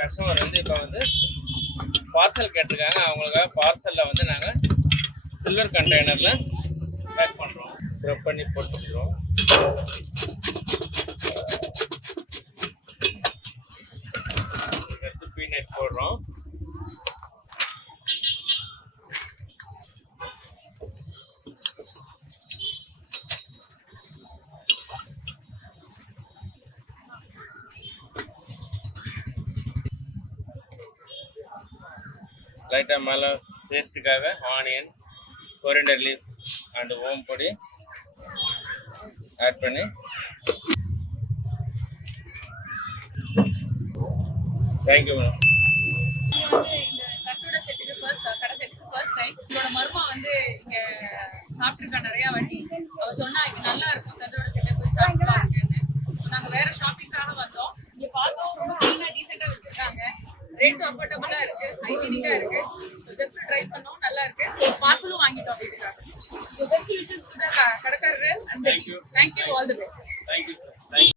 Customer வந்து இப்போ வந்து பார்சல் கேட்டிருக்காங்க. அவங்களுக்காக பார்சலில் வந்து நாங்கள் சில்வர் கண்டெய்னரில் பேக் பண்ணுறோம். ப்ரெப் பண்ணி போட்டுக்கிறோம். அடுத்து பீனட் போடுறோம். லைட்டாக மேலே டேஸ்ட்டுக்காக ஆனியன், கொரிண்டர் லீஃப் அண்ட் ஓம் பொடி ஆட் பண்ணி தேங்க்யூ மேடம். கட்டோட செட்டுக்கு கடை செட்டுக்கு ஃபர்ஸ்ட் டைம் இதோட மருமா வந்து இங்க சாப்பிட்டுருக்கா நிறைய வாட்டி. அவ சொன்னா இங்க நல்லா இருக்கும் கட்டோட செட்டை போய் சாப்பிட்டா இருக்குன்னு. நாங்க வேற ஷாப்பிங்காக வந்தோம். இங்க பார்த்தோம் ரொம்ப க்ளீனா டீசெண்டா வச்சிருக்காங்க. ரேட் அஃபோர்டபுளா இருக்கு, ஹைஜீனிக்கா இருக்கு. ஸோ ஜஸ்ட் ட்ரை பண்ணோம், நல்லா இருக்கு. ஸோ பார்சலும் வாங்கிட்டோம் வீட்டுக்காக. So best wishes to the கடைக்காரரு. Thank you, all the best. Thank you.